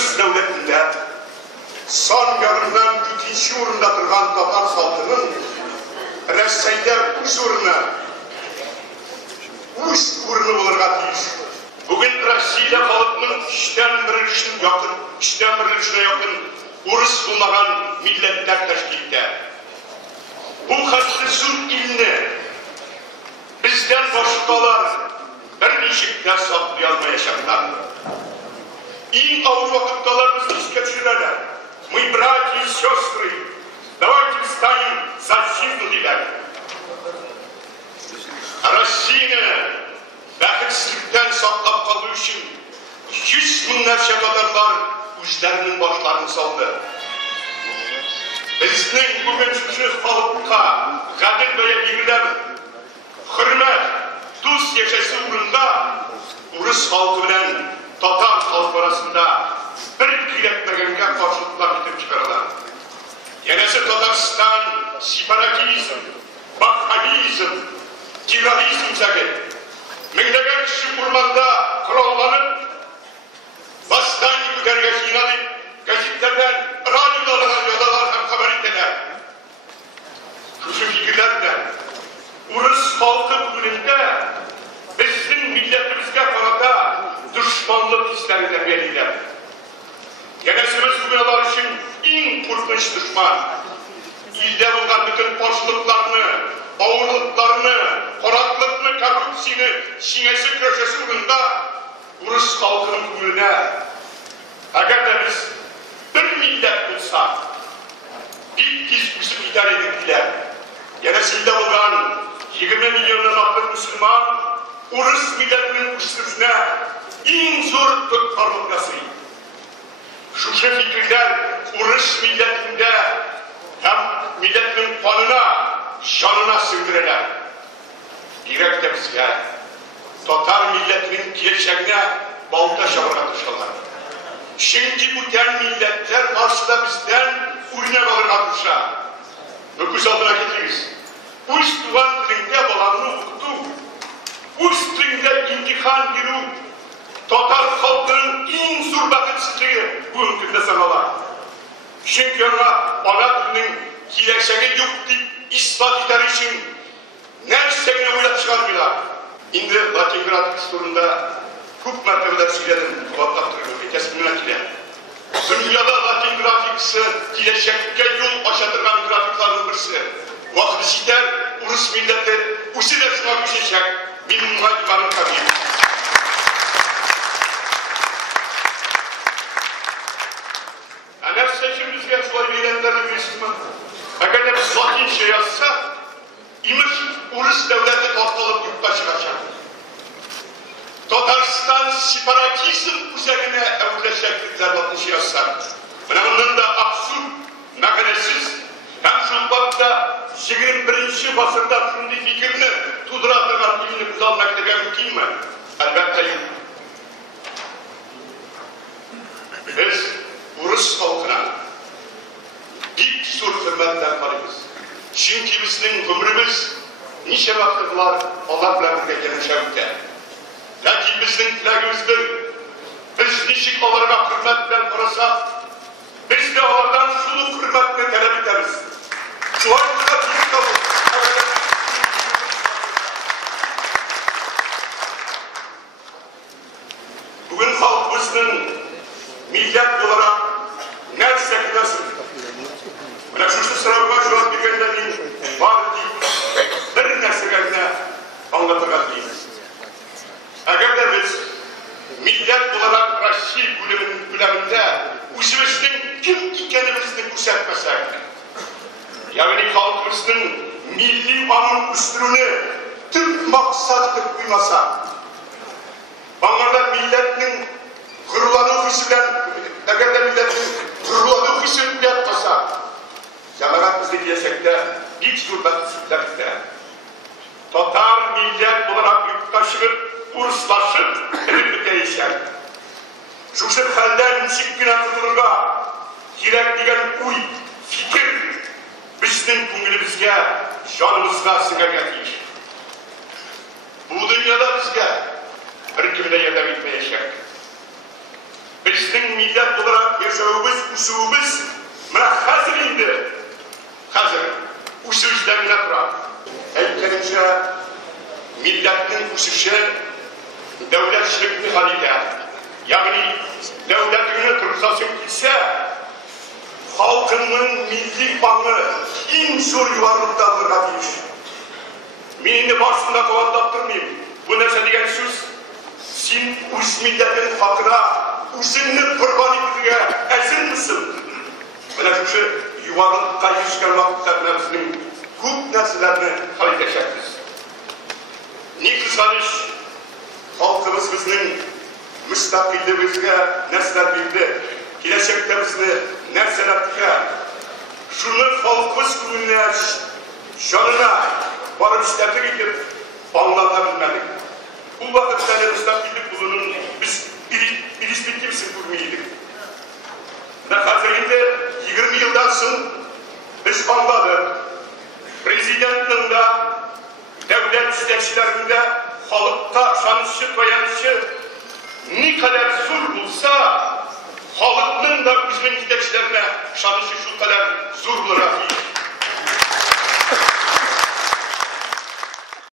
Urus devletinde son yarından ikinci uğrunda durgan Tatar saltının Rəssəydə üç uğruna üç uğrunu bulurga deyiş. Bugün Россия halkının işten birisine yakın Urus bulmagan milletler teşkilde. Bu haksızın ilini bizden başkalar bir nişikler saklayalmayacaklar. En ağır vakıttalar bizi geçirirler. Мы, братья и сестры, давайте встанем защитниками. Россия'nı бәхетсіздіктен сақтап қалу үшін 100 мыңнарша адамдар өздерінің başlarını saldı. Біздің бүгін жүзі халыққа ғаділ бәйе берілер, hürmet, dost yaşası uğrunda Urus halkı bilen Tatar halkı arasında bir kiletmegenge karşılıklar gidip çıkarırlar. Yenesi Tatarstan, separatizm, bakhavizm, terrorizm səki. Minglegen kişi kurmanda kurallanıp, bastani güderge yinalıp, gazetlerden, radyolardan yollalardan haber ettiler. Şu fikirlerle, Urus halkı bugününde bizim milletimizge karada düşmanlık hislerine verirler. Genesimiz bugünler için en korkunç düşman. İlde bulunan bütün boşluklarını, ağırlıklarını, koraklıkını, korrupsiyonu, sinesi köşesi uğrunda Urus halkının bugününe eğer de biz bir millet bulsak, bir kişi idare edildiler. Genesinde bulunan 20 milyondan artık Müslüman, Urus milletinin üstüne en zor tutarlık yasayı. Şu fikirler Urus milletinde hem milletin kanına, şanına sığdırırlar. Direkt de bizge Tatar milletinin geleceğine balta şavra düşürler. Şimdi bu den milletler karşıda bizden ürüne kalır düşer. Nüfus adına getiririz. Bu istivan dilinde balanını okudu. Bu dilinde imtihan giru. Tatar halkının en zor bakımsızlığı bu ülkede sanalar. Çünkü ana dilinin geleceği yok deyip ispat eder için neredeyse uylat çıkarmıyorlar. İndi Latin grafik sorununda çok mertebeler söyledim. Vallahtırıyor. Kesmine gide. Dünyada Latin grafikisi gelecekte yol aşatırgan grafiklerin birisi. Vakti siter, Urus milleti usi dersine düşecek. Benim hayvanım tabii. Eğer seçimizde şöyle bilenlerin birisi mi? Eğer biz Latince yazsak, imiş Urus devleti tatlıp yurtta çıkacak. Tatarstan separatizm üzerine evleşecekler Latince yazsak. Bunun da absürt, mekanesiz, hem şunbakta 21. asırda şimdi fikrini tuduratırgan ilini biz almak da mümkün mü? Elbette yok. Biz Urus halkına dik sur hürmetler varız. Çünkü bizim ömrümüz nice vakitler Allah bilen birlikte gelişemekte. Lakin bizim plagimizdir. Biz nişik olarak hürmetle kurasak, biz de onlardan suluk hürmetle talep ederiz. Şu hakkında büyük kabul. Bugün halkımızın millet olarak nerede gidersin? Bana şu sırada şu an bir gönderdiğim var değil. Bir nesnelerine anlatacak değil. Eğer de biz millet olarak Rusya bölümünde üzümüzün kim ikenimizni göstermesek, yani halkımızın milli anın üstünü tüm maksadı koymasak, bana milletinin kırılanı hüsülen, eğer de milletin kırılanı hüsülen yapmasak, yalarak bizi diyesek de hiç durmaksızlar bizde. Tatar millet olarak yurttaşılıp, Uruslaşıp, bir değişen. Şu halden çıkkına tutulurga, gerek diyen uy, fikir, bizim kungilibizge, canımızga sıga getir. Bu dünyada bizge, bir kimde yedem etmeyecek. Bizning millat olarak yaşayımız, usulümüz, hazır indi. Hazır. Usulüzden ne bırak? Eykenimce milletin usuşu devlet şekli haliyle, yani devletini kırılsasın ise halkının milli bağını en zor yuvarlıklarına demiş. Meni başında kovallattırmayayım. Bu neyse diyen söz, sen uz milletin hakkına, uzunlu kurban ettiğine ezin misin? Bana şu yuvarlıkta yüzgen vakitlerimizin hukuk nesillerini halledeceğiz. Ne kızanış, halkımız bizning müstakilliğimizge nesler bildi. Gelecekte bizni nerselerdiğe, şunu halkımız gününe, şanına varıp işlerine gidip bağlatabilmedik. Bu vakitlerde müstakillik bulunun biz birislik kimse kurmayıydık. Ve hazırında 20 yıldan sonra biz Bangladeş prezidentliğinde, devlet işletçilerinde halkta şanışı koyanışı ne kadar zor bulsa halkının da bizim işletçilerine şanışı şu kadar zor olarak